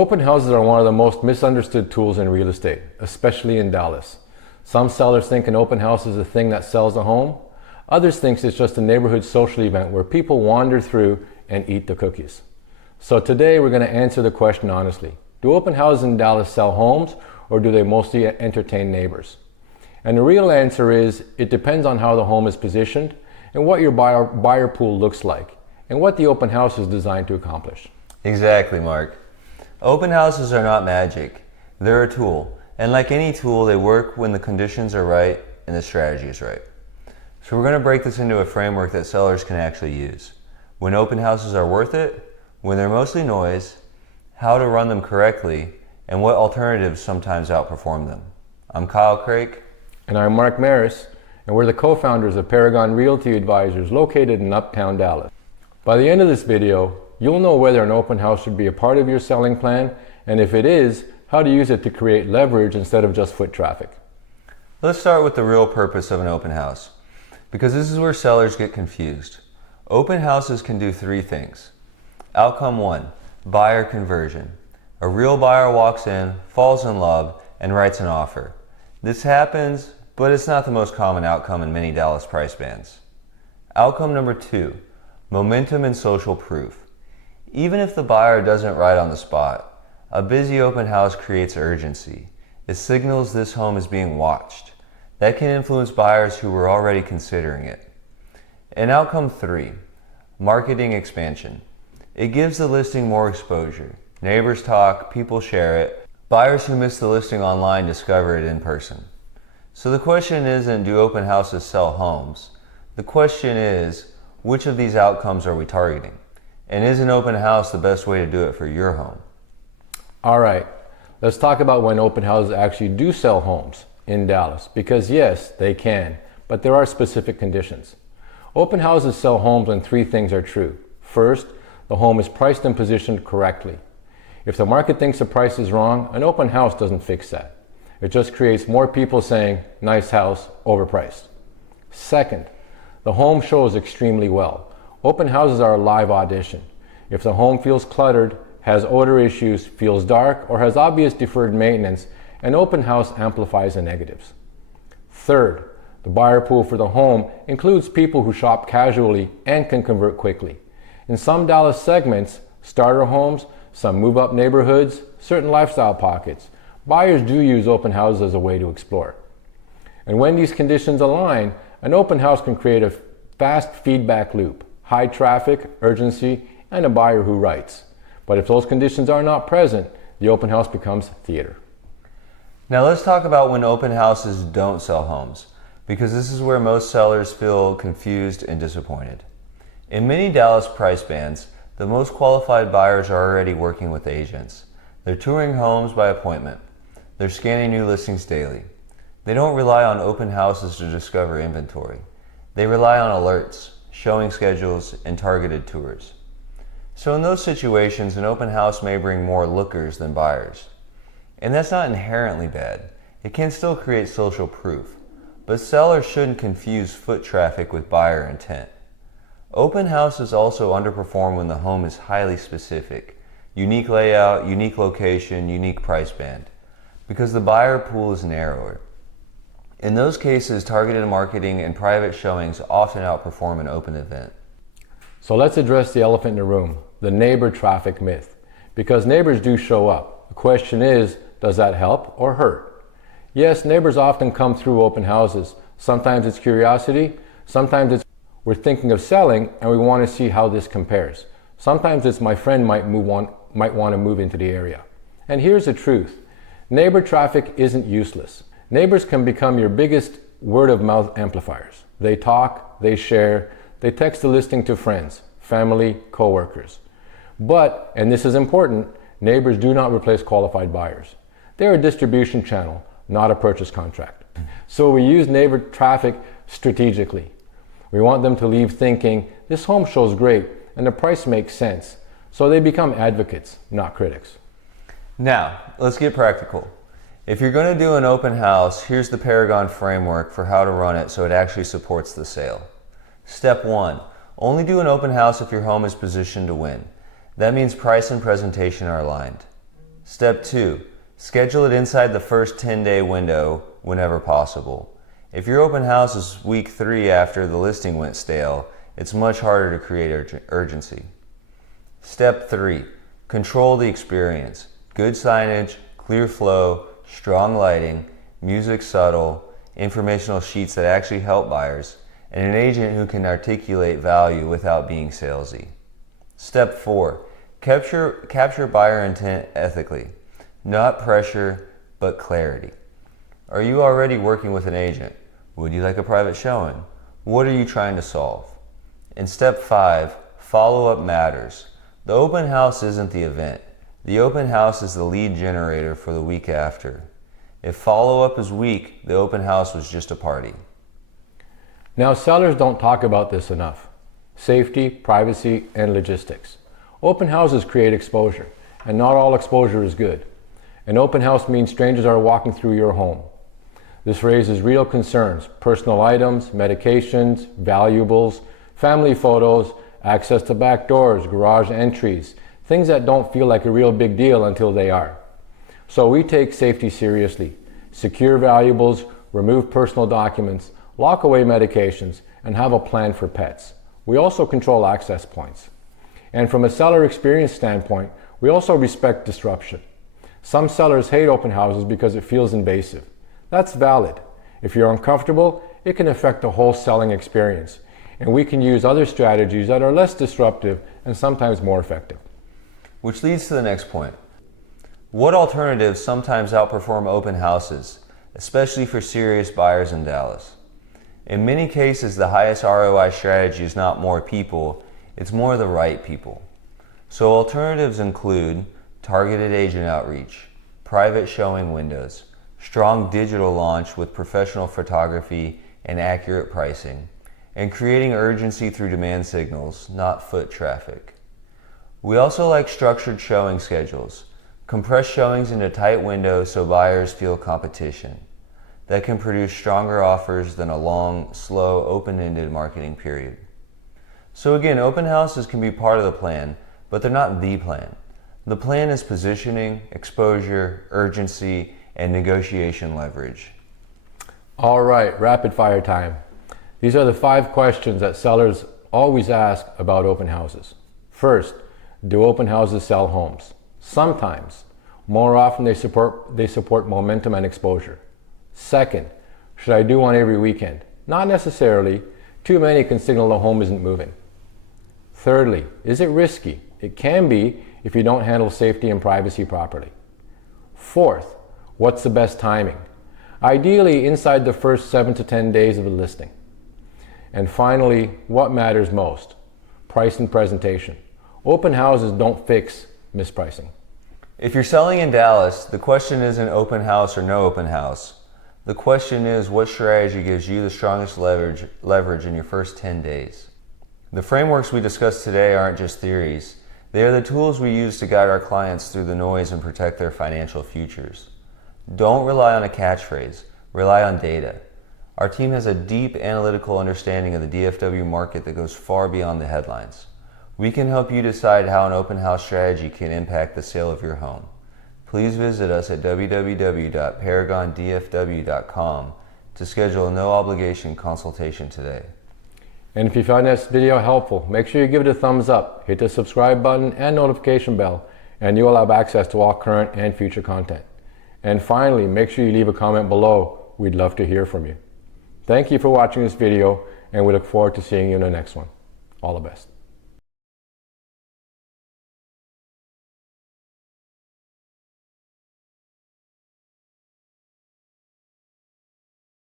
Open houses are one of the most misunderstood tools in real estate, especially in Dallas. Some sellers think an open house is a thing that sells a home. Others think it's just a neighborhood social event where people wander through and eat the cookies. So today we're going to answer the question honestly. Do open houses in Dallas sell homes, or do they mostly entertain neighbors? And the real answer is, it depends on how the home is positioned and what your buyer pool looks like and what the open house is designed to accomplish. Exactly, Mark. Open houses are not magic. They're a tool. And like any tool, they work when the conditions are right and the strategy is right. So we're going to break this into a framework that sellers can actually use. When open houses are worth it, when they're mostly noise, how to run them correctly, and what alternatives sometimes outperform them. I'm Kyle Kreick. And I'm Mark Meras, and we're the co-founders of Paragon Realty Advisors located in Uptown Dallas. By the end of this video, you'll know whether an open house should be a part of your selling plan, and if it is, how to use it to create leverage instead of just foot traffic. Let's start with the real purpose of an open house, because this is where sellers get confused. Open houses can do three things. Outcome 1, buyer conversion. A real buyer walks in, falls in love, and writes an offer. This happens, but it's not the most common outcome in many Dallas price bands. Outcome number 2, momentum and social proof. Even if the buyer doesn't write on the spot, a busy open house creates urgency. It signals this home is being watched. That can influence buyers who were already considering it. And outcome 3, marketing expansion. It gives the listing more exposure. Neighbors talk, people share it. Buyers who miss the listing online discover it in person. So the question isn't, do open houses sell homes? The question is, which of these outcomes are we targeting? And is an open house the best way to do it for your home? All right, let's talk about when open houses actually do sell homes in Dallas. Because yes, they can, but there are specific conditions. Open houses sell homes when three things are true. First, the home is priced and positioned correctly. If the market thinks the price is wrong, an open house doesn't fix that. It just creates more people saying, nice house, overpriced. Second, the home shows extremely well. Open houses are a live audition. If the home feels cluttered, has odor issues, feels dark, or has obvious deferred maintenance, an open house amplifies the negatives. Third, the buyer pool for the home includes people who shop casually and can convert quickly. In some Dallas segments, starter homes, some move-up neighborhoods, certain lifestyle pockets, buyers do use open houses as a way to explore. And when these conditions align, an open house can create a fast feedback loop, high traffic, urgency, and a buyer who writes. But if those conditions are not present, the open house becomes theater. Now let's talk about when open houses don't sell homes, because this is where most sellers feel confused and disappointed. In many Dallas price bands, the most qualified buyers are already working with agents. They're touring homes by appointment. They're scanning new listings daily. They don't rely on open houses to discover inventory. They rely on alerts, showing schedules, and targeted tours. So in those situations, an open house may bring more lookers than buyers. And that's not inherently bad. It can still create social proof. But sellers shouldn't confuse foot traffic with buyer intent. Open houses also underperform when the home is highly specific. Unique layout, unique location, unique price band. Because the buyer pool is narrower. In those cases, targeted marketing and private showings often outperform an open event. So let's address the elephant in the room, the neighbor traffic myth. Because neighbors do show up. The question is, does that help or hurt? Yes, neighbors often come through open houses. Sometimes it's curiosity, sometimes it's we're thinking of selling and we want to see how this compares. Sometimes it's my friend might want to move into the area. And here's the truth. Neighbor traffic isn't useless. Neighbors can become your biggest word-of-mouth amplifiers. They talk, they share, they text the listing to friends, family, coworkers. But, and this is important, neighbors do not replace qualified buyers. They're a distribution channel, not a purchase contract. So we use neighbor traffic strategically. We want them to leave thinking, this home shows great and the price makes sense. So they become advocates, not critics. Now, let's get practical. If you're going to do an open house, here's the Paragon framework for how to run it so it actually supports the sale. Step 1, only do an open house if your home is positioned to win. That means price and presentation are aligned. Step 2. Schedule it inside the first 10-day window whenever possible. If your open house is week 3 after the listing went stale, it's much harder to create urgency. Step 3. Control the experience. Good signage, clear flow, strong lighting, music subtle, informational sheets that actually help buyers, and an agent who can articulate value without being salesy. Step 4. Capture buyer intent ethically. Not pressure, but clarity. Are you already working with an agent? Would you like a private showing? What are you trying to solve? In step 5, follow-up matters. The open house isn't the event. The open house is the lead generator for the week after. If follow-up is weak, the open house was just a party. Now, sellers don't talk about this enough. Safety, privacy, and logistics. Open houses create exposure, and not all exposure is good. An open house means strangers are walking through your home. This raises real concerns: personal items, medications, valuables, family photos, access to back doors, garage entries, things that don't feel like a real big deal until they are. So we take safety seriously. Secure valuables, remove personal documents, lock away medications, and have a plan for pets. We also control access points. And from a seller experience standpoint, we also respect disruption. Some sellers hate open houses because it feels invasive. That's valid. If you're uncomfortable, it can affect the whole selling experience. And we can use other strategies that are less disruptive and sometimes more effective. Which leads to the next point. What alternatives sometimes outperform open houses, especially for serious buyers in Dallas? In many cases, the highest ROI strategy is not more people, it's more the right people. So alternatives include targeted agent outreach, private showing windows, strong digital launch with professional photography and accurate pricing, and creating urgency through demand signals, not foot traffic. We also like structured showing schedules, compress showings into tight windows so buyers feel competition. That can produce stronger offers than a long, slow, open-ended marketing period. So again, open houses can be part of the plan, but they're not the plan. The plan is positioning, exposure, urgency, and negotiation leverage. All right, rapid fire time. These are the 5 questions that sellers always ask about open houses. First, do open houses sell homes? Sometimes. More often they support momentum and exposure. Second, should I do one every weekend? Not necessarily. Too many can signal the home isn't moving. Thirdly, is it risky? It can be if you don't handle safety and privacy properly. Fourth, what's the best timing? Ideally inside the first 7 to 10 days of the listing. And finally, what matters most? Price and presentation. Open houses don't fix mispricing. If you're selling in Dallas, the question isn't open house or no open house. The question is, what strategy gives you the strongest leverage in your first 10 days? The frameworks we discussed today aren't just theories. They are the tools we use to guide our clients through the noise and protect their financial futures. Don't rely on a catchphrase. Rely on data. Our team has a deep analytical understanding of the DFW market that goes far beyond the headlines. We can help you decide how an open house strategy can impact the sale of your home. Please visit us at www.paragondfw.com to schedule a no-obligation consultation today. And if you found this video helpful, make sure you give it a thumbs up, hit the subscribe button and notification bell, and you will have access to all current and future content. And finally, make sure you leave a comment below. We'd love to hear from you. Thank you for watching this video, and we look forward to seeing you in the next one. All the best.